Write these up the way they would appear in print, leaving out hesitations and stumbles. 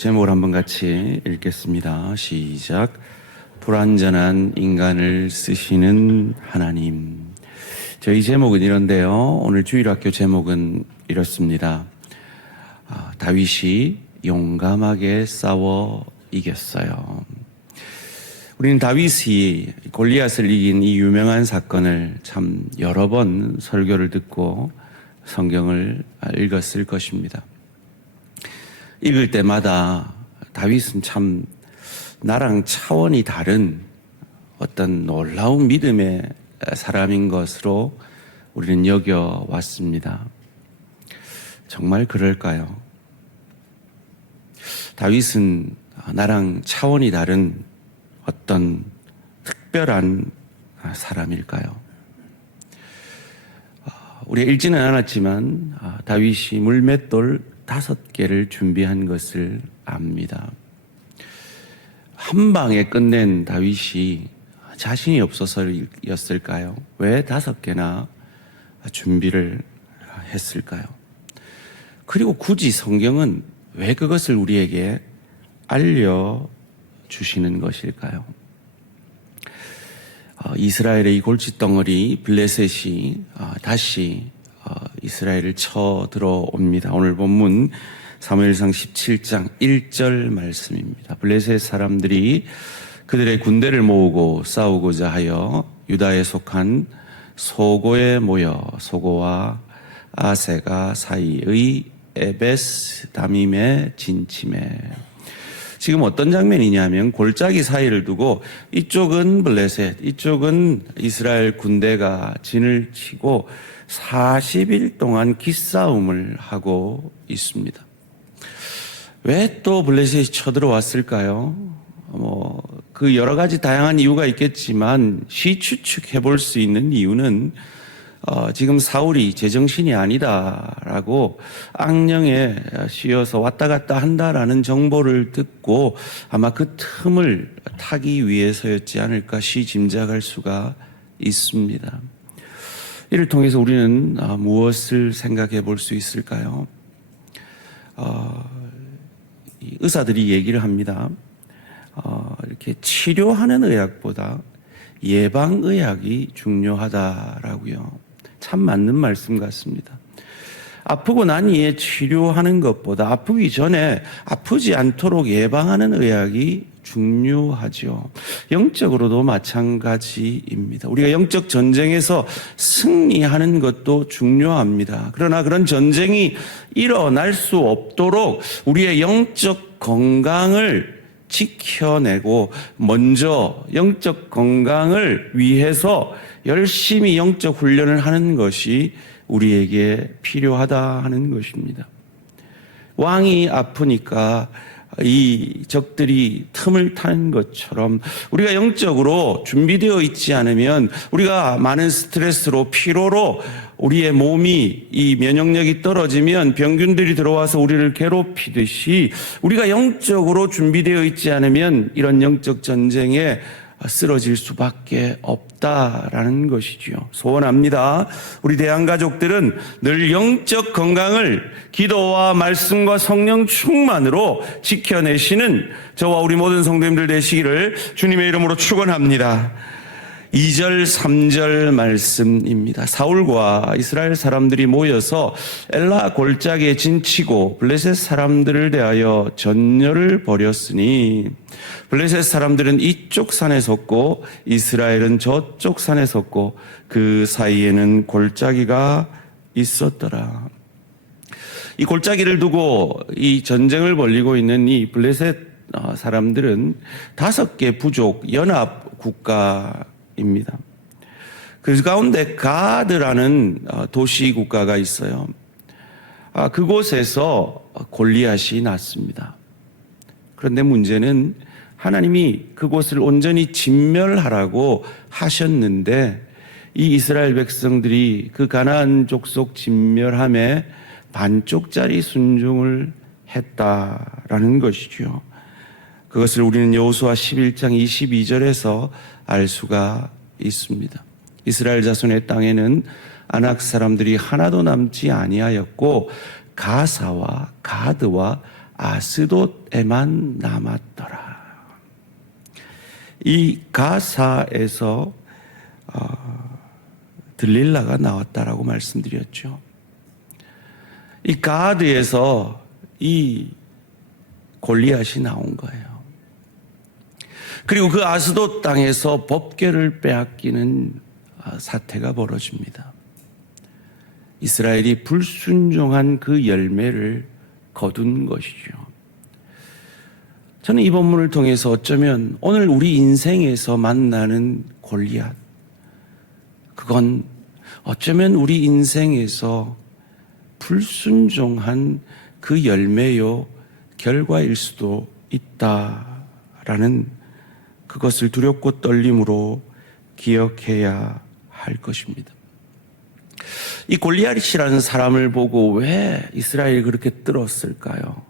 제목을 한번 같이 읽겠습니다. 시작. 불완전한 인간을 쓰시는 하나님. 저희 제목은 이런데요. 오늘 주일학교 제목은 이렇습니다. 다윗이 용감하게 싸워 이겼어요. 우리는 다윗이 골리앗을 이긴 이 유명한 사건을 참 여러 번 설교를 듣고 성경을 읽었을 것입니다. 읽을 때마다 다윗은 참 나랑 차원이 다른 어떤 놀라운 믿음의 사람인 것으로 우리는 여겨왔습니다. 정말 그럴까요? 다윗은 나랑 차원이 다른 어떤 특별한 사람일까요? 우리가 읽지는 않았지만 다윗이 물맷돌 5개를 준비한 것을 압니다. 한 방에 끝낸 다윗이 자신이 없어서였을까요? 왜 5개나 준비를 했을까요? 그리고 굳이 성경은 왜 그것을 우리에게 알려주시는 것일까요? 이스라엘의 이 골칫덩어리 블레셋이 다시 이스라엘을 쳐들어옵니다. 오늘 본문 사무엘상 17장 1절 말씀입니다. 블레셋 사람들이 그들의 군대를 모으고 싸우고자 하여 유다에 속한 소고에 모여 소고와 아세가 사이의 에베스 다밈에 진침해. 지금 어떤 장면이냐면 골짜기 사이를 두고 이쪽은 블레셋, 이쪽은 이스라엘 군대가 진을 치고 40일 동안 기싸움을 하고 있습니다. 왜 또 블레셋이 쳐들어왔을까요? 그 여러 가지 다양한 이유가 있겠지만 추측해 볼 수 있는 이유는 지금 사울이 제정신이 아니다라고 악령에 씌어서 왔다 갔다 한다라는 정보를 듣고 아마 그 틈을 타기 위해서였지 않을까 짐작할 수가 있습니다. 이를 통해서 우리는 무엇을 생각해 볼 수 있을까요? 의사들이 얘기를 합니다. 이렇게 치료하는 의학보다 예방의학이 중요하다라고요. 참 맞는 말씀 같습니다. 아프고 난 이에 치료하는 것보다 아프기 전에 아프지 않도록 예방하는 의학이 중요하죠. 영적으로도 마찬가지입니다. 우리가 영적 전쟁에서 승리하는 것도 중요합니다. 그러나 그런 전쟁이 일어날 수 없도록 우리의 영적 건강을 지켜내고 먼저 영적 건강을 위해서 열심히 영적 훈련을 하는 것이 우리에게 필요하다 하는 것입니다. 왕이 아프니까 이 적들이 틈을 타는 것처럼 우리가 영적으로 준비되어 있지 않으면 우리가 많은 스트레스로 피로로 우리의 몸이 이 면역력이 떨어지면 병균들이 들어와서 우리를 괴롭히듯이 우리가 영적으로 준비되어 있지 않으면 이런 영적 전쟁에 쓰러질 수밖에 없다라는 것이지요. 소원합니다. 우리 대한가족들은 늘 영적 건강을 기도와 말씀과 성령 충만으로 지켜내시는 저와 우리 모든 성도님들 되시기를 주님의 이름으로 축원합니다. 2절 3절 말씀입니다. 사울과 이스라엘 사람들이 모여서 엘라 골짜기에 진치고 블레셋 사람들을 대하여 전열을 벌였으니 블레셋 사람들은 이쪽 산에 섰고 이스라엘은 저쪽 산에 섰고 그 사이에는 골짜기가 있었더라. 이 골짜기를 두고 이 전쟁을 벌이고 있는 이 블레셋 사람들은 5개 부족 연합 국가입니다. 그 가운데 가드라는 도시 국가가 있어요. 그곳에서 골리앗이 났습니다. 그런데 문제는 하나님이 그곳을 온전히 진멸하라고 하셨는데 이 이스라엘 백성들이 그 가나안 족속 진멸함에 반쪽짜리 순종을 했다라는 것이죠. 그것을 우리는 여호수아 11장 22절에서 알 수가 있습니다. 이스라엘 자손의 땅에는 아낙 사람들이 하나도 남지 아니하였고 가사와 가드와 아스돗에만 남았더라. 이 가사에서 들릴라가 나왔다라고 말씀드렸죠. 이 가드에서 이 골리앗이 나온 거예요. 그리고 그 아스돗 땅에서 법궤를 빼앗기는 사태가 벌어집니다. 이스라엘이 불순종한 그 열매를 거둔 것이죠. 저는 이 본문을 통해서 어쩌면 오늘 우리 인생에서 만나는 골리앗, 그건 어쩌면 우리 인생에서 불순종한 그 열매요 결과일 수도 있다라는 그것을 두렵고 떨림으로 기억해야 할 것입니다. 이 골리앗이라는 사람을 보고 왜 이스라엘이 그렇게 떨었을까요?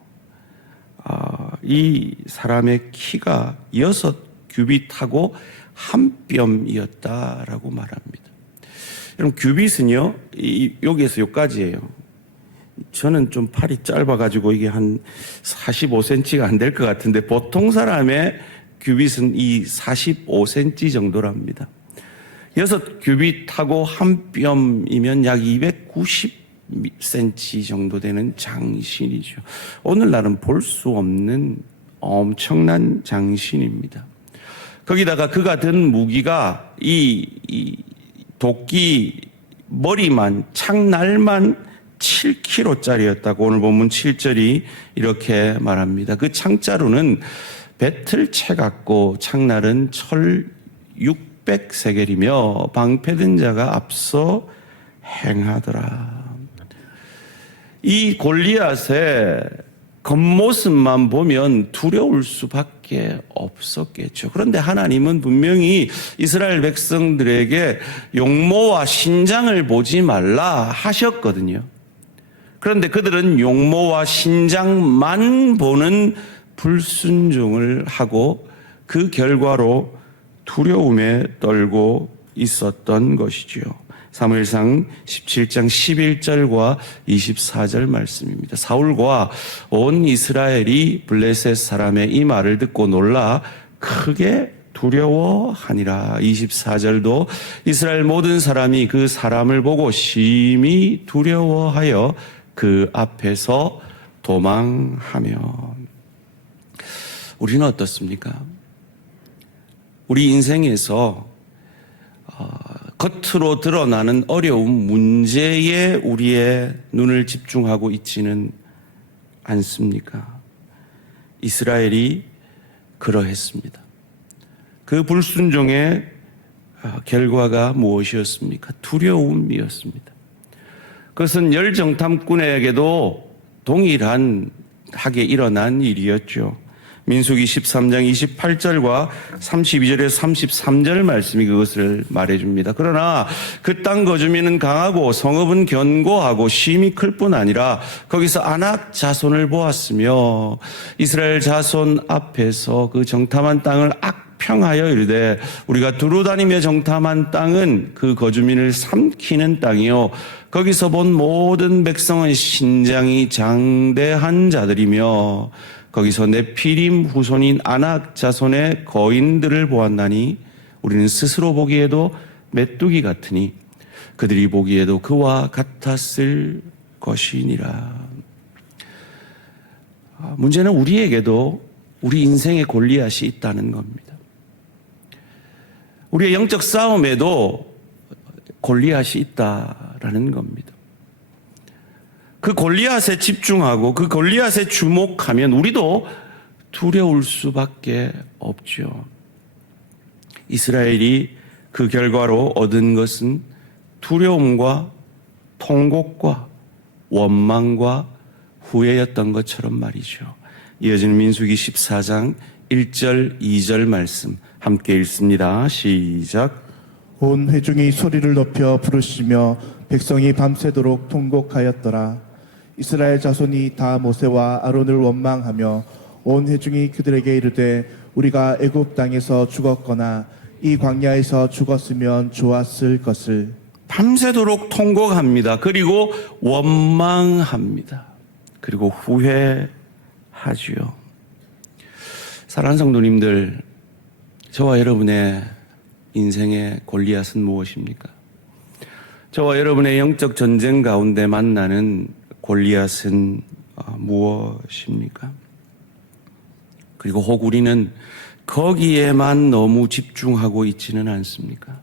이 사람의 키가 6규빗하고 한 뼘이었다라고 말합니다. 여러분, 규빗은요, 여기에서 여기까지예요. 저는 좀 팔이 짧아가지고 이게 한 45cm가 안 될 것 같은데 보통 사람의 규빗은 이 45cm 정도랍니다. 6규빗하고 한 뼘이면 약 290cm 정도 되는 장신이죠. 오늘날은 볼 수 없는 엄청난 장신입니다. 거기다가 그가 든 무기가 이 도끼 머리만, 창날만 7kg짜리였다고 오늘 본문 7절이 이렇게 말합니다. 그 창자루는 배틀채 같고 창날은 철 600세겔이며 방패든 자가 앞서 행하더라. 이 골리앗의 겉모습만 보면 두려울 수밖에 없었겠죠. 그런데 하나님은 분명히 이스라엘 백성들에게 용모와 신장을 보지 말라 하셨거든요. 그런데 그들은 용모와 신장만 보는 불순종을 하고 그 결과로 두려움에 떨고 있었던 것이지요. 사무엘상 17장 11절과 24절 말씀입니다. 사울과 온 이스라엘이 블레셋 사람의 이 말을 듣고 놀라 크게 두려워하니라. 24절도 이스라엘 모든 사람이 그 사람을 보고 심히 두려워하여 그 앞에서 도망하며. 우리는 어떻습니까? 우리 인생에서 겉으로 드러나는 어려운 문제에 우리의 눈을 집중하고 있지는 않습니까? 이스라엘이 그러했습니다. 그 불순종의 결과가 무엇이었습니까? 두려움이었습니다. 그것은 열정탐꾼에게도 동일하게 일어난 일이었죠. 민수기 13장 28절과 32절에서 33절 말씀이 그것을 말해줍니다. 그러나 그 땅 거주민은 강하고 성읍은 견고하고 심히 클 뿐 아니라 거기서 아낙 자손을 보았으며 이스라엘 자손 앞에서 그 정탐한 땅을 악평하여 이르되 우리가 두루 다니며 정탐한 땅은 그 거주민을 삼키는 땅이요 거기서 본 모든 백성은 신장이 장대한 자들이며 거기서 네피림 후손인 아낙 자손의 거인들을 보았나니 우리는 스스로 보기에도 메뚜기 같으니 그들이 보기에도 그와 같았을 것이니라. 문제는 우리에게도 우리 인생의 골리앗이 있다는 겁니다. 우리의 영적 싸움에도 골리앗이 있다라는 겁니다. 그 골리앗에 집중하고 그 골리앗에 주목하면 우리도 두려울 수밖에 없죠. 이스라엘이 그 결과로 얻은 것은 두려움과 통곡과 원망과 후회였던 것처럼 말이죠. 이어지는 민수기 14장 1절 2절 말씀 함께 읽습니다. 시작. 온 회중이 소리를 높여 부르시며 백성이 밤새도록 통곡하였더라. 이스라엘 자손이 다 모세와 아론을 원망하며 온 회중이 그들에게 이르되 우리가 애굽 땅에서 죽었거나 이 광야에서 죽었으면 좋았을 것을. 밤새도록 통곡합니다. 그리고 원망합니다. 그리고 후회합니다. 하지요. 사랑하는 성도님들, 저와 여러분의 인생의 골리앗은 무엇입니까? 저와 여러분의 영적 전쟁 가운데 만나는 골리앗은 무엇입니까? 그리고 혹 우리는 거기에만 너무 집중하고 있지는 않습니까?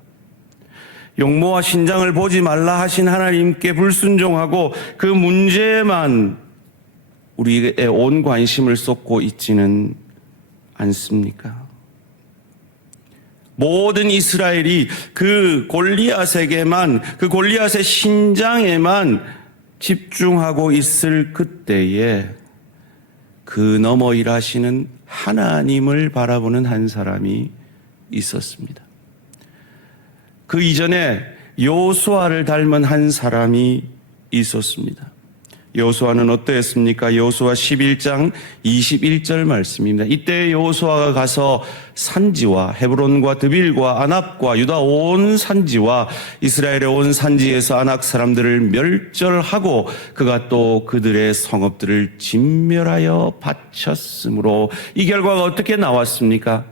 용모와 신장을 보지 말라 하신 하나님께 불순종하고 그 문제에만 우리의 온 관심을 쏟고 있지는 않습니까? 모든 이스라엘이 그 골리앗에게만, 그 골리앗의 신장에만 집중하고 있을 그때에 그 너머 일하시는 하나님을 바라보는 한 사람이 있었습니다. 그 이전에 여호수아를 닮은 한 사람이 있었습니다. 여호수아는 어떠했습니까? 여호수아 11장 21절 말씀입니다. 이때 여호수아가 가서 산지와 헤브론과 드빌과 아납과 유다 온 산지와 이스라엘의 온 산지에서 아낙 사람들을 멸절하고 그가 또 그들의 성읍들을 진멸하여 바쳤으므로 이 결과가 어떻게 나왔습니까?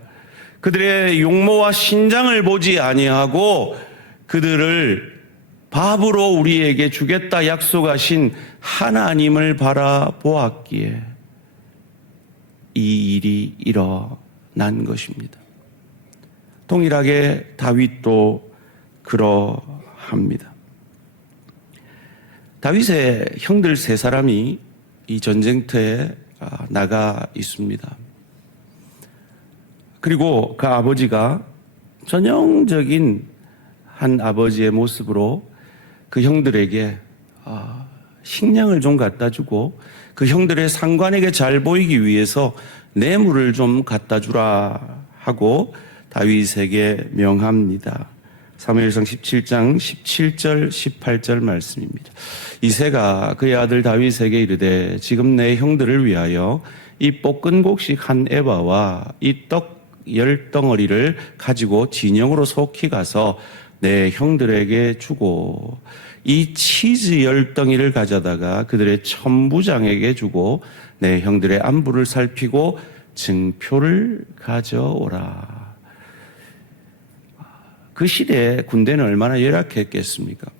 그들의 용모와 신장을 보지 아니하고 그들을 밥으로 우리에게 주겠다 약속하신 하나님을 바라보았기에 이 일이 일어난 것입니다. 동일하게 다윗도 그러합니다. 다윗의 형들 세 사람이 이 전쟁터에 나가 있습니다. 그리고 그 아버지가 전형적인 한 아버지의 모습으로 그 형들에게 식량을 좀 갖다 주고 그 형들의 상관에게 잘 보이기 위해서 뇌물을 좀 갖다 주라 하고 다윗에게 명합니다. 사무엘상 17장 17절 18절 말씀입니다. 이새가 그의 아들 다윗에게 이르되 지금 내 형들을 위하여 이 볶은 곡식 한 에바와 이 떡 10덩어리를 가지고 진영으로 속히 가서 내 형들에게 주고 이 치즈 10덩이를 가져다가 그들의 천부장에게 주고 내 형들의 안부를 살피고 증표를 가져오라. 그 시대에 군대는 얼마나 열악했겠습니까?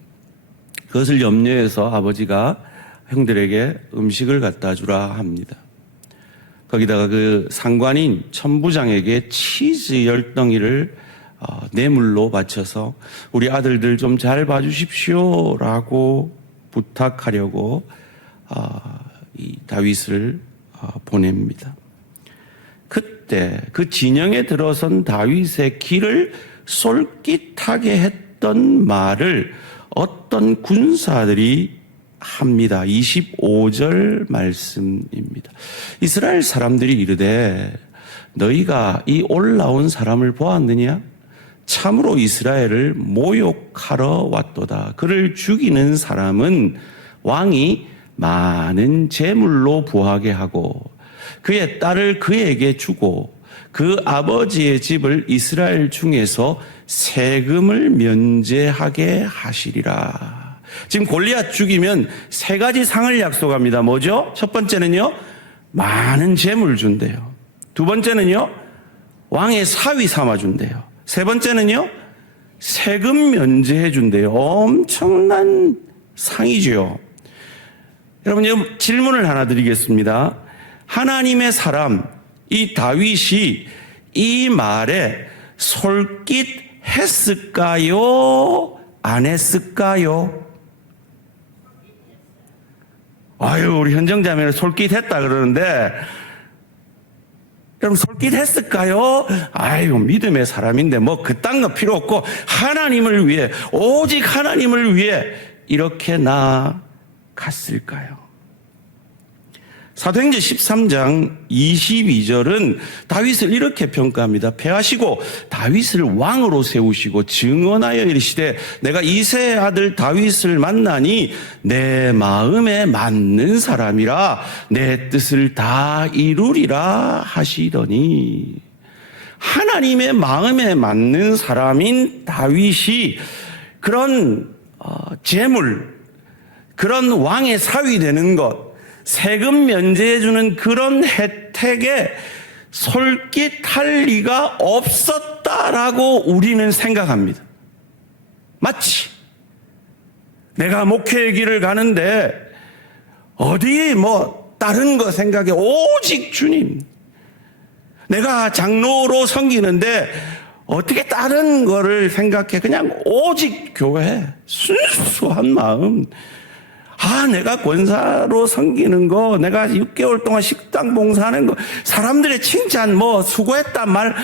그것을 염려해서 아버지가 형들에게 음식을 갖다 주라 합니다. 거기다가 그 상관인 천부장에게 치즈 10덩이를 뇌물로 바쳐서 우리 아들들 좀 잘 봐주십시오 라고 부탁하려고 이 다윗을 보냅니다. 그때 그 진영에 들어선 다윗의 길을 솔깃하게 했던 말을 어떤 군사들이 합니다. 25절 말씀입니다. 이스라엘 사람들이 이르되 너희가 이 올라온 사람을 보았느냐? 참으로 이스라엘을 모욕하러 왔도다. 그를 죽이는 사람은 왕이 많은 재물로 부하게 하고 그의 딸을 그에게 주고 그 아버지의 집을 이스라엘 중에서 세금을 면제하게 하시리라. 지금 골리앗 죽이면 세 가지 상을 약속합니다. 뭐죠? 첫 번째는요, 많은 재물 준대요. 두 번째는요, 왕의 사위 삼아 준대요. 세 번째는요, 세금 면제해 준대요. 엄청난 상이죠. 여러분, 질문을 하나 드리겠습니다. 하나님의 사람, 이 다윗이 이 말에 솔깃했을까요? 안 했을까요? 아유, 우리 현정자매는 솔깃했다 그러는데, 여러분, 솔깃했을까요? 아유, 믿음의 사람인데, 뭐, 그딴 거 필요 없고, 하나님을 위해, 오직 하나님을 위해, 이렇게 나아갔을까요? 사도행전 13장 22절은 다윗을 이렇게 평가합니다. 패하시고 다윗을 왕으로 세우시고 증언하여 이르시되 내가 이새의 아들 다윗을 만나니 내 마음에 맞는 사람이라 내 뜻을 다 이루리라 하시더니 하나님의 마음에 맞는 사람인 다윗이 그런 재물, 그런 왕의 사위 되는 것, 세금 면제해주는 그런 혜택에 솔깃할 리가 없었다라고 우리는 생각합니다. 마치 내가 목회의 길을 가는데 어디 다른 거 생각해. 오직 주님. 내가 장로로 섬기는데 어떻게 다른 거를 생각해. 그냥 오직 교회. 순수한 마음. 내가 권사로 섬기는 거, 내가 6개월 동안 식당 봉사하는 거, 사람들의 칭찬, 수고했단 말,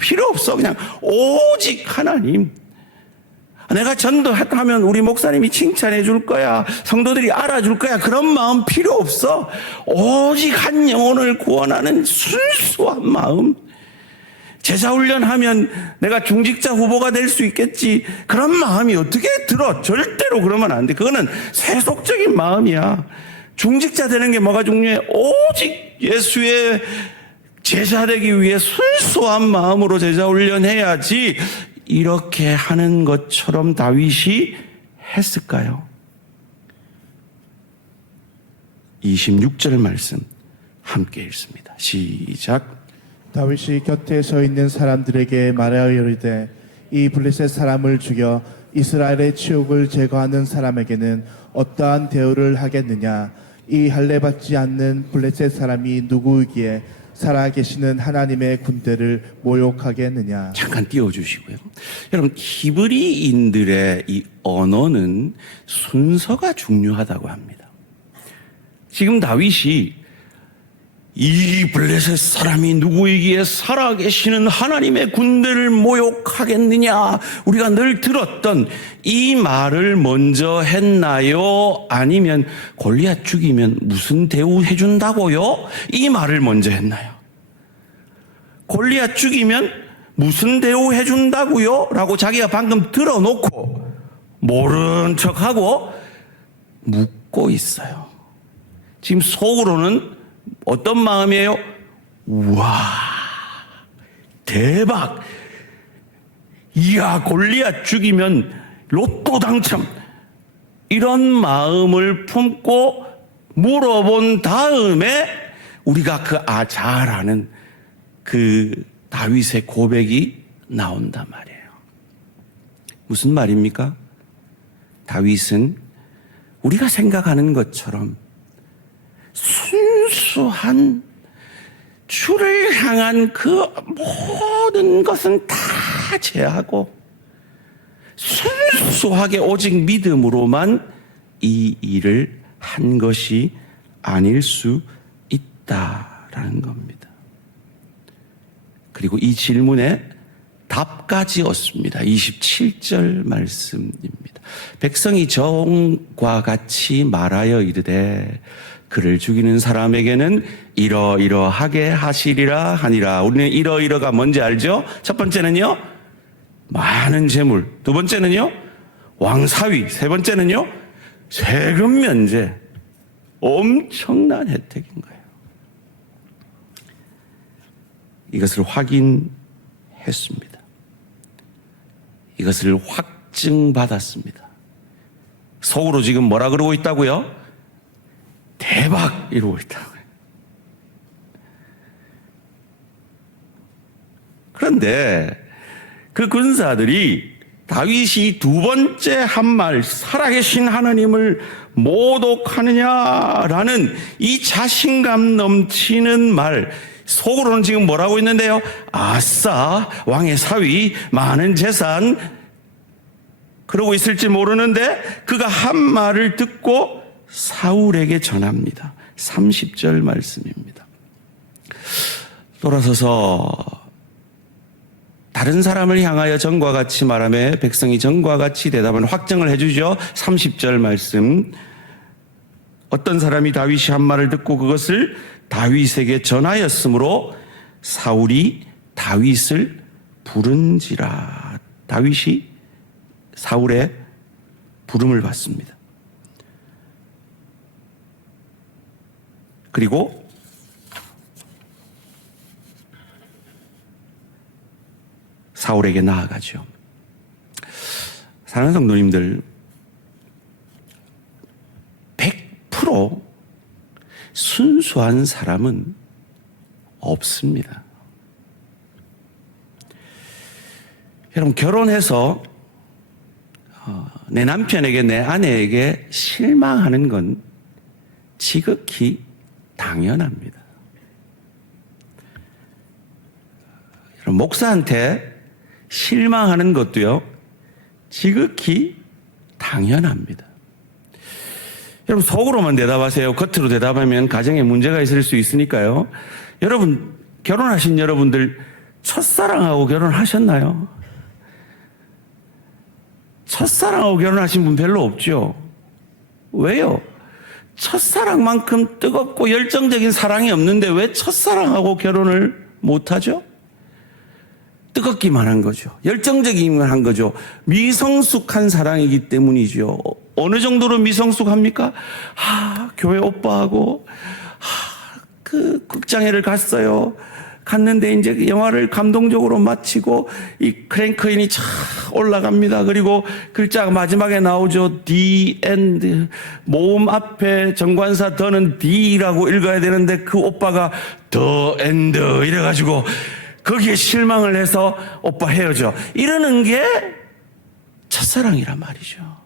필요 없어. 그냥 오직 하나님. 내가 전도하면 우리 목사님이 칭찬해 줄 거야. 성도들이 알아줄 거야. 그런 마음 필요 없어. 오직 한 영혼을 구원하는 순수한 마음. 제자훈련하면 내가 중직자 후보가 될 수 있겠지. 그런 마음이 어떻게 들어? 절대로 그러면 안 돼. 그거는 세속적인 마음이야. 중직자 되는 게 뭐가 중요해? 오직 예수의 제자 되기 위해 순수한 마음으로 제자훈련해야지. 이렇게 하는 것처럼 다윗이 했을까요? 26절 말씀 함께 읽습니다. 시작. 다윗이 곁에 서 있는 사람들에게 말하여 이르되 이 블레셋 사람을 죽여 이스라엘의 치욕을 제거하는 사람에게는 어떠한 대우를 하겠느냐. 이 할례받지 않는 블레셋 사람이 누구이기에 살아계시는 하나님의 군대를 모욕하겠느냐. 잠깐 띄워주시고요. 여러분, 히브리인들의 이 언어는 순서가 중요하다고 합니다. 지금 다윗이 이 블레셋 사람이 누구이기에 살아계시는 하나님의 군대를 모욕하겠느냐. 우리가 늘 들었던 이 말을 먼저 했나요? 아니면 골리앗 죽이면 무슨 대우해 준다고요? 이 말을 먼저 했나요? 골리앗 죽이면 무슨 대우해 준다고요? 라고 자기가 방금 들어놓고 모른 척하고 묻고 있어요. 지금 속으로는 어떤 마음이에요? 우와, 대박. 이야, 골리앗 죽이면 로또 당첨. 이런 마음을 품고 물어본 다음에 우리가 잘 아는 그 다윗의 고백이 나온단 말이에요. 무슨 말입니까? 다윗은 우리가 생각하는 것처럼 순수한 주를 향한 그 모든 것은 다 제하고 순수하게 오직 믿음으로만 이 일을 한 것이 아닐 수 있다라는 겁니다. 그리고 이 질문에 답까지 얻습니다. 27절 말씀입니다. 백성이 종과 같이 말하여 이르되 그를 죽이는 사람에게는 이러이러하게 하시리라 하니라. 우리는 이러이러가 뭔지 알죠? 첫 번째는요, 많은 재물. 두 번째는요, 왕사위. 세 번째는요, 세금 면제. 엄청난 혜택인 거예요. 이것을 확인했습니다. 이것을 확증받았습니다. 속으로 지금 뭐라 그러고 있다고요? 대박! 이러고 있다고요. 그런데 그 군사들이 다윗이 두 번째 한 말, 살아계신 하나님을 모독하느냐라는 이 자신감 넘치는 말, 속으로는 지금 뭐라고 있는데요? 아싸, 왕의 사위, 많은 재산, 그러고 있을지 모르는데 그가 한 말을 듣고 사울에게 전합니다. 30절 말씀입니다. 돌아서서 다른 사람을 향하여 전과 같이 말하며 백성이 전과 같이 대답은 확정을 해주죠. 30절 말씀. 어떤 사람이 다윗이 한 말을 듣고 그것을 다윗에게 전하였으므로 사울이 다윗을 부른지라. 다윗이 사울의 부름을 받습니다. 그리고 사울에게 나아가죠. 사랑하는 성도님들, 100% 순수한 사람은 없습니다. 여러분, 결혼해서 내 남편에게, 내 아내에게 실망하는 건 지극히 당연합니다. 여러분, 목사한테 실망하는 것도요, 지극히 당연합니다. 여러분, 속으로만 대답하세요. 겉으로 대답하면 가정에 문제가 있을 수 있으니까요. 여러분, 결혼하신 여러분들 첫사랑하고 결혼하셨나요? 첫사랑하고 결혼하신 분 별로 없죠. 왜요? 첫사랑만큼 뜨겁고 열정적인 사랑이 없는데 왜 첫사랑하고 결혼을 못하죠? 뜨겁기만 한 거죠. 열정적이기만 한 거죠. 미성숙한 사랑이기 때문이죠. 어느 정도로 미성숙합니까? 교회 오빠하고 그 극장회를 갔어요. 갔는데 이제 영화를 감동적으로 마치고 이 크랭크인이 쫙 올라갑니다. 그리고 글자가 마지막에 나오죠. The end. 모음 앞에 정관사 더는 D라고 읽어야 되는데 그 오빠가 The end 이래가지고 거기에 실망을 해서 오빠 헤어져. 이러는 게 첫사랑이란 말이죠.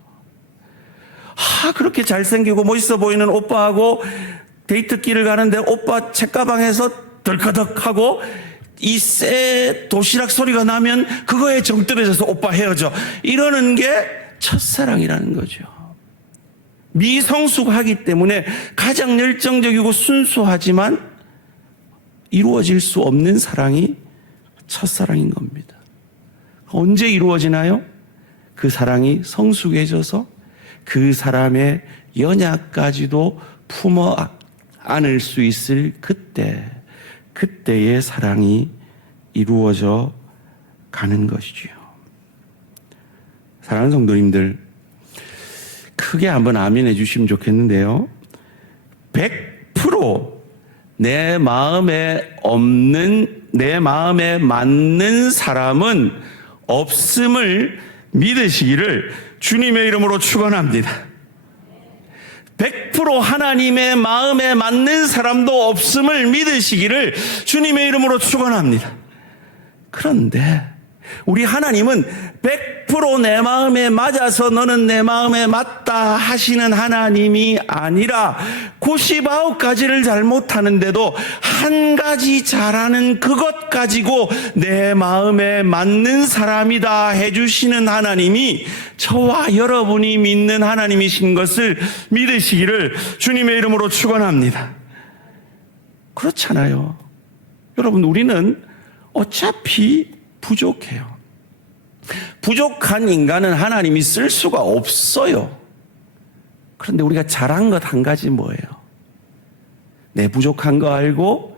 그렇게 잘생기고 멋있어 보이는 오빠하고 데이트길을 가는데 오빠 책가방에서 덜커덕하고 이 새 도시락 소리가 나면 그거에 정 떨어져서 오빠 헤어져. 이러는 게 첫사랑이라는 거죠. 미성숙하기 때문에 가장 열정적이고 순수하지만 이루어질 수 없는 사랑이 첫사랑인 겁니다. 언제 이루어지나요? 그 사랑이 성숙해져서 그 사람의 연약까지도 품어 안을 수 있을 그때의 사랑이 이루어져 가는 것이지요. 사랑하는 성도님들, 크게 한번 아멘해 주시면 좋겠는데요. 100% 내 마음에 맞는 사람은 없음을 믿으시기를 주님의 이름으로 축원합니다. 100% 하나님의 마음에 맞는 사람도 없음을 믿으시기를 주님의 이름으로 축원합니다. 그런데 우리 하나님은 100% 내 마음에 맞아서 너는 내 마음에 맞다 하시는 하나님이 아니라 99가지를 잘못하는데도 한 가지 잘하는 그것 가지고 내 마음에 맞는 사람이다 해주시는 하나님이 저와 여러분이 믿는 하나님이신 것을 믿으시기를 주님의 이름으로 축원합니다. 그렇잖아요. 여러분, 우리는 어차피 부족해요. 부족한 인간은 하나님이 쓸 수가 없어요. 그런데 우리가 잘한 것 한 가지 뭐예요? 내 부족한 거 알고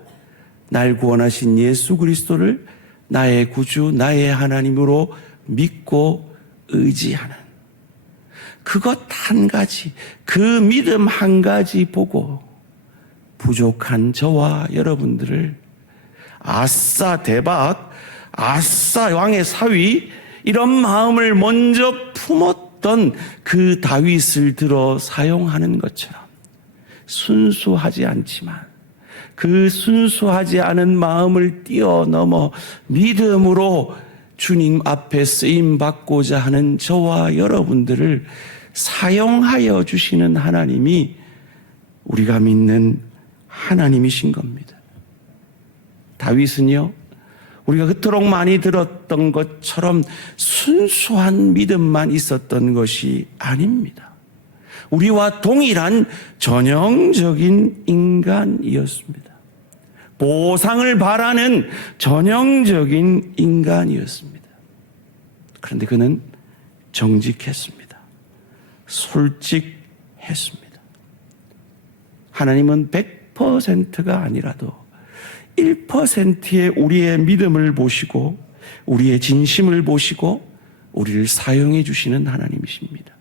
날 구원하신 예수 그리스도를 나의 구주, 나의 하나님으로 믿고 의지하는 그것 한 가지, 그 믿음 한 가지 보고 부족한 저와 여러분들을 아싸 대박, 아싸 왕의 사위, 이런 마음을 먼저 품었던 그 다윗을 들어 사용하는 것처럼 순수하지 않지만 그 순수하지 않은 마음을 뛰어넘어 믿음으로 주님 앞에 쓰임 받고자 하는 저와 여러분들을 사용하여 주시는 하나님이 우리가 믿는 하나님이신 겁니다. 다윗은요, 우리가 그토록 많이 들었던 것처럼 순수한 믿음만 있었던 것이 아닙니다. 우리와 동일한 전형적인 인간이었습니다. 보상을 바라는 전형적인 인간이었습니다. 그런데 그는 정직했습니다. 솔직했습니다. 하나님은 100%가 아니라도 1%의 우리의 믿음을 보시고 우리의 진심을 보시고 우리를 사용해 주시는 하나님이십니다.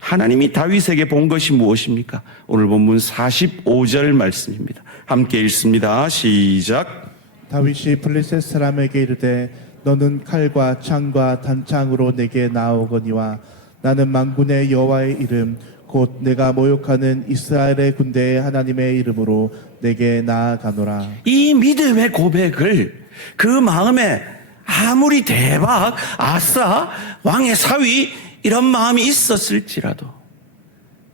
하나님이 다윗에게 본 것이 무엇입니까? 오늘 본문 45절 말씀입니다. 함께 읽습니다. 시작. 다윗이 블레셋 사람에게 이르되 너는 칼과 창과 단창으로 내게 나오거니와 나는 만군의 여호와의 이름 곧 내가 모욕하는 이스라엘의 군대의 하나님의 이름으로 내게 나아가노라. 이 믿음의 고백을 그 마음에 아무리 대박, 아싸, 왕의 사위 이런 마음이 있었을지라도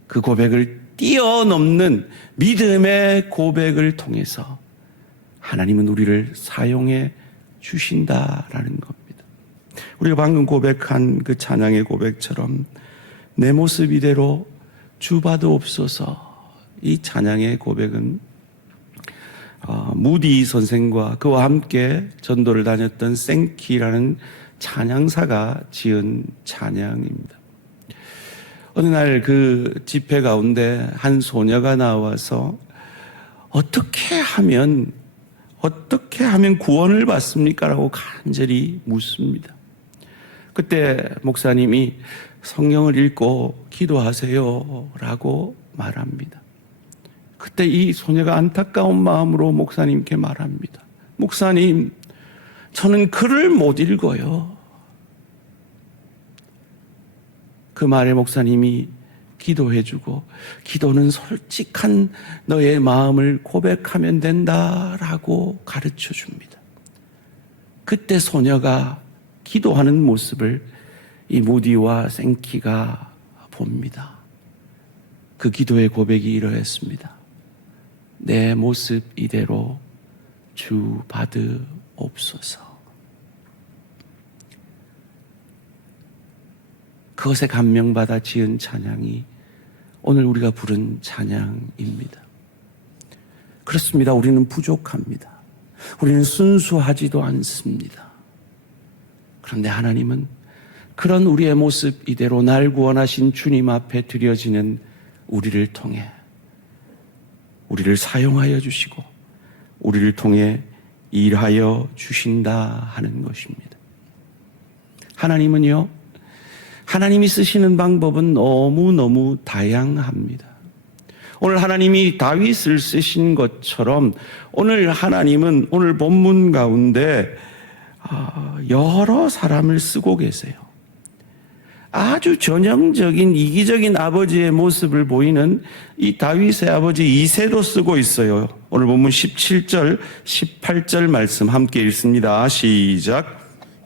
그 고백을 뛰어넘는 믿음의 고백을 통해서 하나님은 우리를 사용해 주신다라는 겁니다. 우리가 방금 고백한 그 찬양의 고백처럼 내 모습 이대로 주봐도옵소서, 이 찬양의 고백은 무디 선생과 그와 함께 전도를 다녔던 생키라는 찬양사가 지은 찬양입니다. 어느 날 그 집회 가운데 한 소녀가 나와서 어떻게 하면 구원을 받습니까? 라고 간절히 묻습니다. 그때 목사님이 성경을 읽고 기도하세요 라고 말합니다. 그때 이 소녀가 안타까운 마음으로 목사님께 말합니다. 목사님, 저는 글을 못 읽어요. 그 말에 목사님이 기도해주고, 기도는 솔직한 너의 마음을 고백하면 된다라고 가르쳐 줍니다. 그때 소녀가 기도하는 모습을 이 무디와 생키가 봅니다. 그 기도의 고백이 이러했습니다. 내 모습 이대로 주 받으옵소서. 그것에 감명받아 지은 찬양이 오늘 우리가 부른 찬양입니다. 그렇습니다. 우리는 부족합니다. 우리는 순수하지도 않습니다. 그런데 하나님은 그런 우리의 모습 이대로 날 구원하신 주님 앞에 드려지는 우리를 통해 우리를 사용하여 주시고 우리를 통해 일하여 주신다 하는 것입니다. 하나님은요, 하나님이 쓰시는 방법은 너무너무 다양합니다. 오늘 하나님이 다윗을 쓰신 것처럼 오늘 하나님은 오늘 본문 가운데 여러 사람을 쓰고 계세요. 아주 전형적인 이기적인 아버지의 모습을 보이는 이 다윗의 아버지 이새도 쓰고 있어요. 오늘 본문 17절, 18절 말씀 함께 읽습니다. 시작.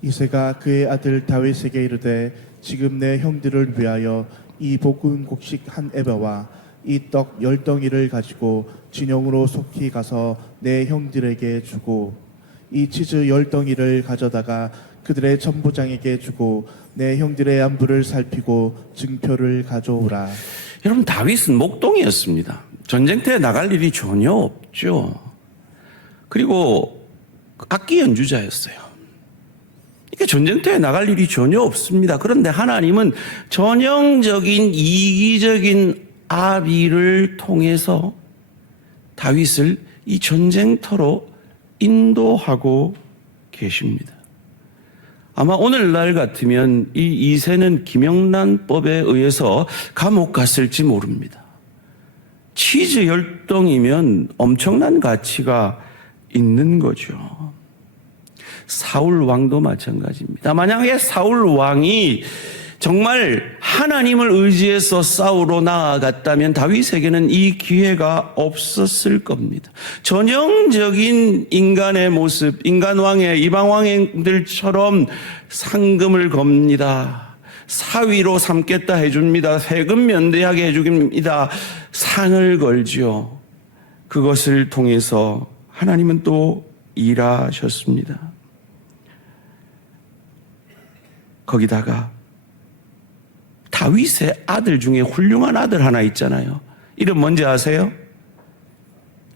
이새가 그의 아들 다윗에게 이르되 지금 내 형들을 위하여 이 볶은 곡식 한 에바와 이 떡 10덩이를 가지고 진영으로 속히 가서 내 형들에게 주고 이 치즈 10덩이를 가져다가 그들의 천부장에게 주고 내 형들의 안부를 살피고 증표를 가져오라. 여러분, 다윗은 목동이었습니다. 전쟁터에 나갈 일이 전혀 없죠. 그리고 악기 연주자였어요. 이게 전쟁터에 나갈 일이 전혀 없습니다. 그런데 하나님은 전형적인 이기적인 아비를 통해서 다윗을 이 전쟁터로 인도하고 계십니다. 아마 오늘날 같으면 이 이새는 김영란법에 의해서 감옥 갔을지 모릅니다. 치즈 10덩이면 엄청난 가치가 있는 거죠. 사울 왕도 마찬가지입니다. 만약에 사울 왕이 정말 하나님을 의지해서 싸우러 나아갔다면 다윗에게는 이 기회가 없었을 겁니다. 전형적인 인간의 모습, 인간 왕의 이방 왕들처럼 상금을 겁니다. 사위로 삼겠다 해줍니다. 세금 면제하게 해줍니다. 상을 걸지요. 그것을 통해서 하나님은 또 일하셨습니다. 거기다가 다윗의 아들 중에 훌륭한 아들 하나 있잖아요. 이름 뭔지 아세요?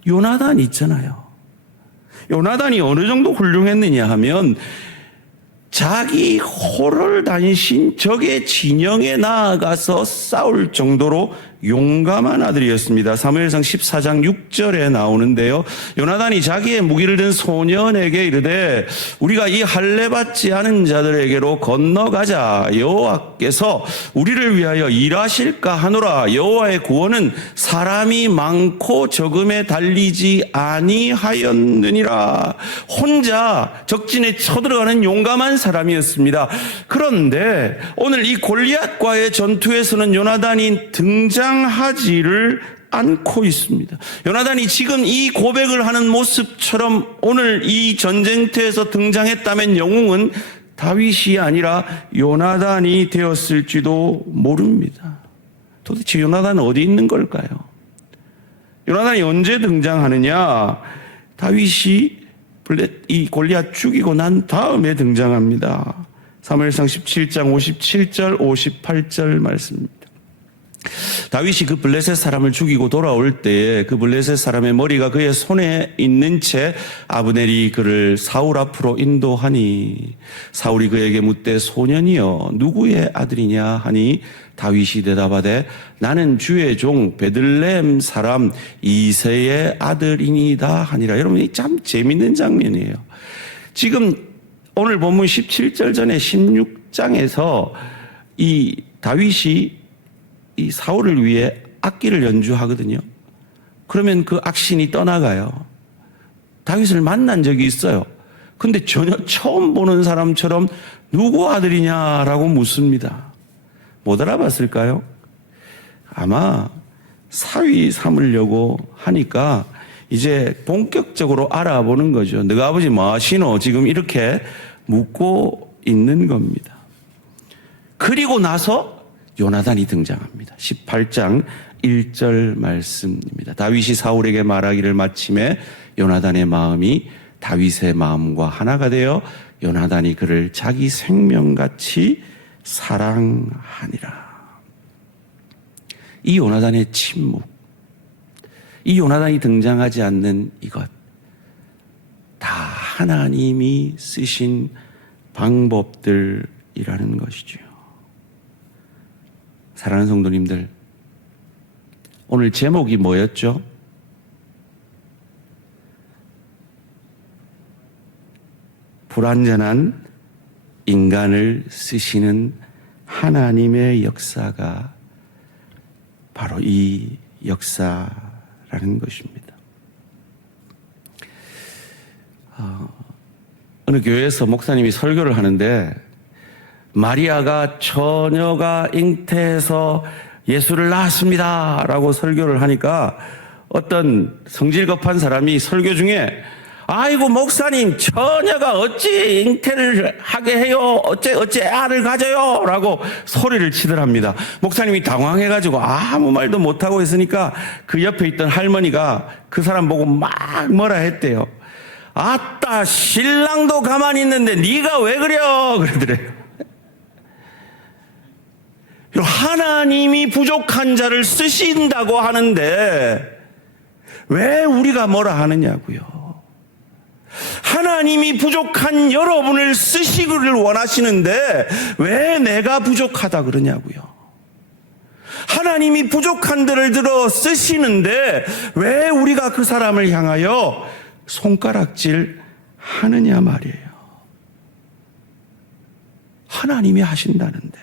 요나단 있잖아요. 요나단이 어느 정도 훌륭했느냐 하면 자기 호를 다니신 적의 진영에 나아가서 싸울 정도로 용감한 아들이었습니다. 사무엘상 14장 6절에 나오는데요. 요나단이 자기의 무기를 든 소년에게 이르되 우리가 이 할례 받지 않은 자들에게로 건너가자. 여호와께서 우리를 위하여 일하실까 하노라. 여호와의 구원은 사람이 많고 적음에 달리지 아니하였느니라. 혼자 적진에 쳐들어가는 용감한 사람이었습니다. 그런데 오늘 이 골리앗과의 전투에서는 요나단이 등장 등장하지를 않고 있습니다. 요나단이 지금 이 고백을 하는 모습처럼 오늘 이 전쟁터에서 등장했다면 영웅은 다윗이 아니라 요나단이 되었을지도 모릅니다. 도대체 요나단은 어디 있는 걸까요? 요나단이 언제 등장하느냐? 다윗이 이 골리앗 죽이고 난 다음에 등장합니다. 사무엘상 17장 57절 58절 말씀입니다. 다윗이 그 블레셋 사람을 죽이고 돌아올 때에 그 블레셋 사람의 머리가 그의 손에 있는 채 아브넬이 그를 사울 앞으로 인도하니 사울이 그에게 묻되 소년이여 누구의 아들이냐 하니 다윗이 대답하되 나는 주의 종 베들레헴 사람 이새의 아들이니이다 하니라. 여러분, 이 참 재밌는 장면이에요. 지금 오늘 본문 17절 전에 16장에서 이 다윗이 이 사울을 위해 악기를 연주하거든요. 그러면 그 악신이 떠나가요. 다윗을 만난 적이 있어요. 근데 전혀 처음 보는 사람처럼 누구 아들이냐라고 묻습니다. 못 알아봤을까요? 아마 사위 삼으려고 하니까 이제 본격적으로 알아보는 거죠. 너가 아버지 뭐 하시노? 지금 이렇게 묻고 있는 겁니다. 그리고 나서 요나단이 등장합니다. 18장 1절 말씀입니다. 다윗이 사울에게 말하기를 마침에 요나단의 마음이 다윗의 마음과 하나가 되어 요나단이 그를 자기 생명같이 사랑하니라. 이 요나단의 침묵, 이 요나단이 등장하지 않는 이것, 다 하나님이 쓰신 방법들이라는 것이죠. 사랑하는 성도님들, 오늘 제목이 뭐였죠? 불완전한 인간을 쓰시는 하나님의 역사가 바로 이 역사라는 것입니다. 어느 교회에서 목사님이 설교를 하는데 마리아가 처녀가 잉태해서 예수를 낳았습니다 라고 설교를 하니까 어떤 성질급한 사람이 설교 중에 아이고 목사님, 처녀가 어찌 잉태를 하게 해요? 어째 알을 가져요? 라고 소리를 치더랍니다. 목사님이 당황해가지고 아무 말도 못하고 있으니까 그 옆에 있던 할머니가 그 사람 보고 막 뭐라 했대요. 아따, 신랑도 가만히 있는데 네가 왜 그려? 그러더래요. 하나님이 부족한 자를 쓰신다고 하는데 왜 우리가 뭐라 하느냐고요. 하나님이 부족한 여러분을 쓰시기를 원하시는데 왜 내가 부족하다 그러냐고요. 하나님이 부족한 들을 들어 쓰시는데 왜 우리가 그 사람을 향하여 손가락질 하느냐 말이에요. 하나님이 하신다는데.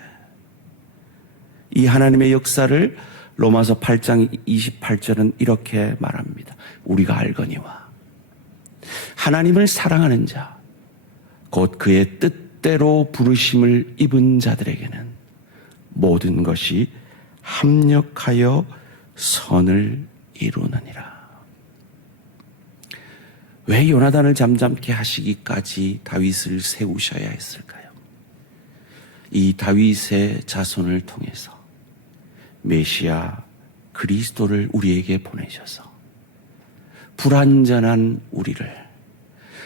이 하나님의 역사를 로마서 8장 28절은 이렇게 말합니다. 우리가 알거니와 하나님을 사랑하는 자, 곧 그의 뜻대로 부르심을 입은 자들에게는 모든 것이 합력하여 선을 이루느니라. 왜 요나단을 잠잠케 하시기까지 다윗을 세우셔야 했을까요? 이 다윗의 자손을 통해서 메시아 그리스도를 우리에게 보내셔서 불완전한 우리를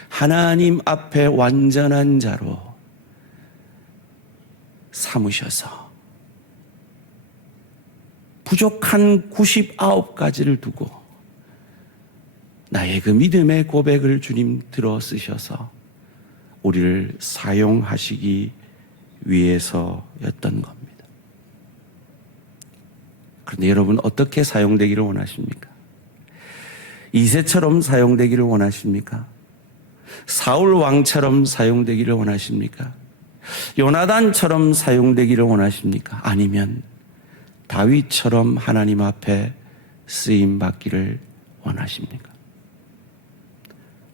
하나님 앞에 완전한 자로 삼으셔서 부족한 99가지를 두고 나의 그 믿음의 고백을 주님 들어 쓰셔서 우리를 사용하시기 위해서였던 겁니다. 그런데 여러분, 어떻게 사용되기를 원하십니까? 이새처럼 사용되기를 원하십니까? 사울 왕처럼 사용되기를 원하십니까? 요나단처럼 사용되기를 원하십니까? 아니면 다윗처럼 하나님 앞에 쓰임 받기를 원하십니까?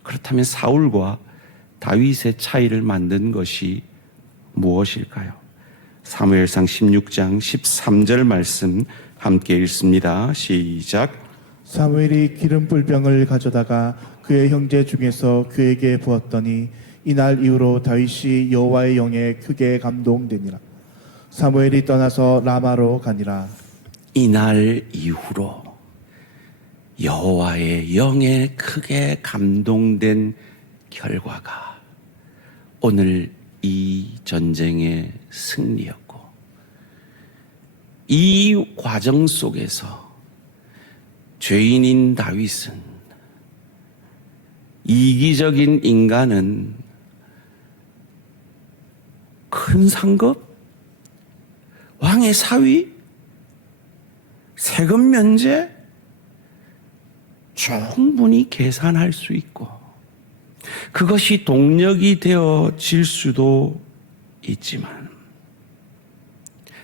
그렇다면 사울과 다윗의 차이를 만든 것이 무엇일까요? 사무엘상 16장 13절 말씀 함께 읽습니다. 시작. 사무엘이 기름 뿔병을 가져다가 그의 형제 중에서 그에게 부었더니 이날 이후로 다윗이 여호와의 영에 크게 감동되니라. 사무엘이 떠나서 라마로 가니라. 이날 이후로 여호와의 영에 크게 감동된 결과가 오늘 이 전쟁의 승리였고, 이 과정 속에서 죄인인 다윗은, 이기적인 인간은 큰 상급, 왕의 사위, 세금 면제 충분히 계산할 수 있고, 그것이 동력이 되어질 수도 있지만,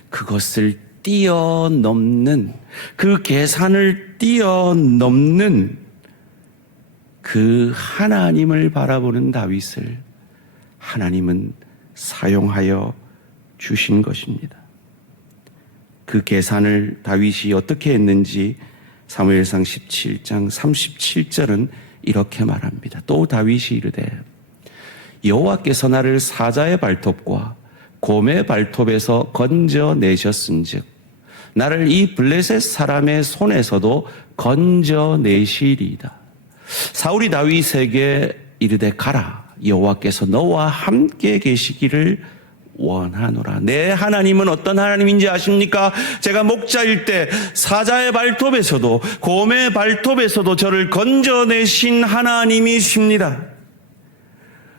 그것을 뛰어넘는, 그 계산을 뛰어넘는 그 하나님을 바라보는 다윗을 하나님은 사용하여 주신 것입니다. 그 계산을 다윗이 어떻게 했는지 사무엘상 17장 37절은 이렇게 말합니다. 또 다윗이 이르되 여호와께서 나를 사자의 발톱과 곰의 발톱에서 건져내셨은즉 나를 이 블레셋 사람의 손에서도 건져내시리이다. 사울이 다윗에게 이르되 가라, 여호와께서 너와 함께 계시기를 원하노라. 내 하나님은 어떤 하나님인지 아십니까? 제가 목자일 때 사자의 발톱에서도 곰의 발톱에서도 저를 건져내신 하나님이십니다.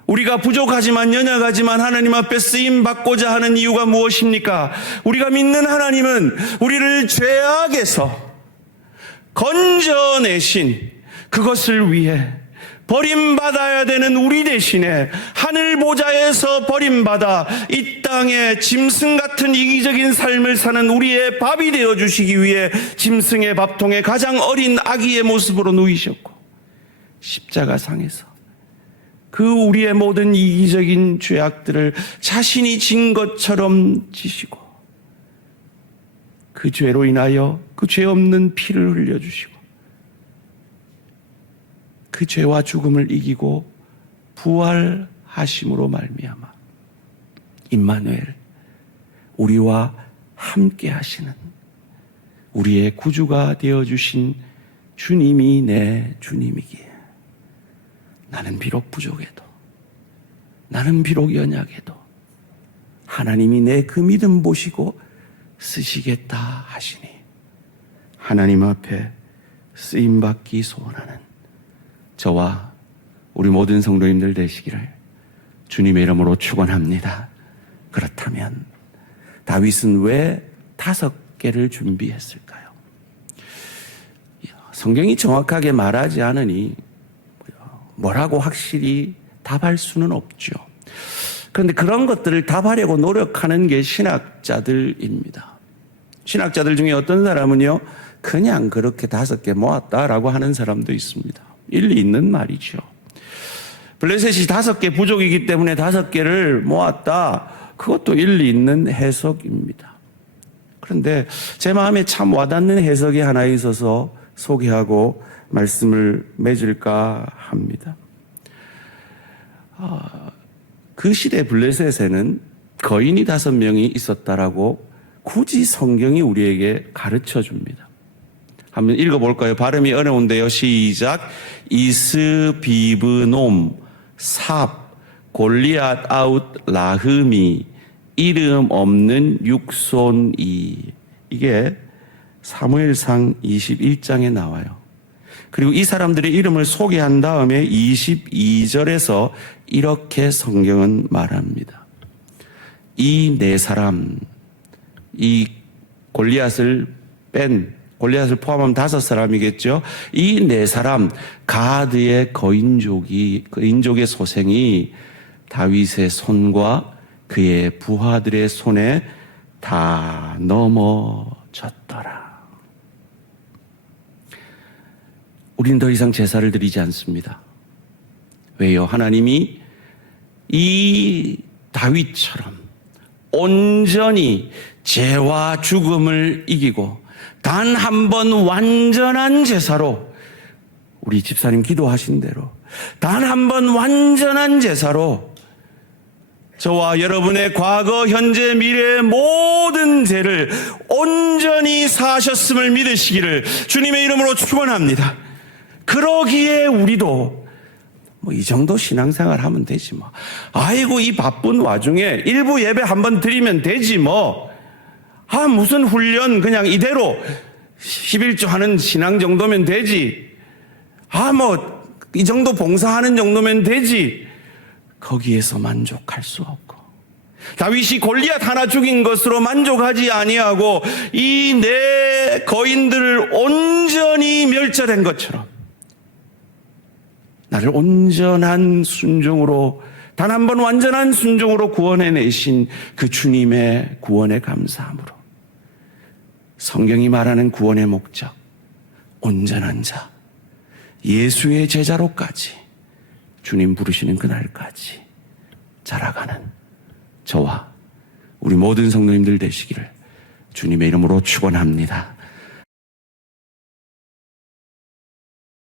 우리가 부족하지만 연약하지만 하나님 앞에 쓰임 받고자 하는 이유가 무엇입니까? 우리가 믿는 하나님은 우리를 죄악에서 건져내신 그것을 위해 버림받아야 되는 우리 대신에 하늘 보좌에서 버림받아 이 땅에 짐승 같은 이기적인 삶을 사는 우리의 밥이 되어주시기 위해 짐승의 밥통에 가장 어린 아기의 모습으로 누이셨고, 십자가상에서 그 우리의 모든 이기적인 죄악들을 자신이 진 것처럼 지시고, 그 죄로 인하여 그 죄 없는 피를 흘려주시고, 그 죄와 죽음을 이기고 부활하심으로 말미암아 임마누엘, 우리와 함께 하시는 우리의 구주가 되어주신 주님이 내 주님이기에 나는 비록 부족해도, 나는 비록 연약해도 하나님이 내 그 믿음 보시고 쓰시겠다 하시니 하나님 앞에 쓰임받기 소원하는 저와 우리 모든 성도님들 되시기를 주님의 이름으로 축원합니다. 그렇다면 다윗은 왜 5개를 준비했을까요? 성경이 정확하게 말하지 않으니 뭐라고 확실히 답할 수는 없죠. 그런데 그런 것들을 답하려고 노력하는 게 신학자들입니다. 신학자들 중에 어떤 사람은요, 그냥 그렇게 5개 모았다라고 하는 사람도 있습니다. 일리 있는 말이죠. 블레셋이 5개 부족이기 때문에 5개를 모았다. 그것도 일리 있는 해석입니다. 그런데 제 마음에 참 와닿는 해석이 하나 있어서 소개하고 말씀을 맺을까 합니다. 그 시대 블레셋에는 거인이 5명이 있었다라고 굳이 성경이 우리에게 가르쳐 줍니다. 한번 읽어볼까요? 발음이 어려운데요. 시작. 이스비브놈, 삽, 골리앗 아웃 라흠이, 이름 없는 육손이. 이게 사무엘상 21장에 나와요. 그리고 이 사람들의 이름을 소개한 다음에 22절에서 이렇게 성경은 말합니다. 이 4사람, 이 골리앗을 포함하면 5사람이겠죠. 이 4사람, 가드의 거인족의 소생이 다윗의 손과 그의 부하들의 손에 다 넘어졌더라. 우린 더 이상 제사를 드리지 않습니다. 왜요? 하나님이 이 다윗처럼 온전히 죄와 죽음을 이기고 단 한 번 완전한 제사로, 우리 집사님 기도하신 대로 단 한 번 완전한 제사로 저와 여러분의 과거, 현재, 미래의 모든 죄를 온전히 사하셨음을 믿으시기를 주님의 이름으로 축원합니다. 그러기에 우리도 뭐 이 정도 신앙생활 하면 되지 뭐. 아이고 이 바쁜 와중에 일부 예배 한번 드리면 되지 뭐. 아 무슨 훈련 그냥 이대로 11조 하는 신앙 정도면 되지. 아 뭐 이 정도 봉사하는 정도면 되지. 거기에서 만족할 수 없고 다윗이 골리앗 하나 죽인 것으로 만족하지 아니하고 이 내 거인들을 온전히 멸절한 것처럼 나를 온전한 순종으로 단 한 번 완전한 순종으로 구원해내신 그 주님의 구원에 감사함으로 성경이 말하는 구원의 목적, 온전한 자, 예수의 제자로까지 주님 부르시는 그날까지 자라가는 저와 우리 모든 성도님들 되시기를 주님의 이름으로 축원합니다.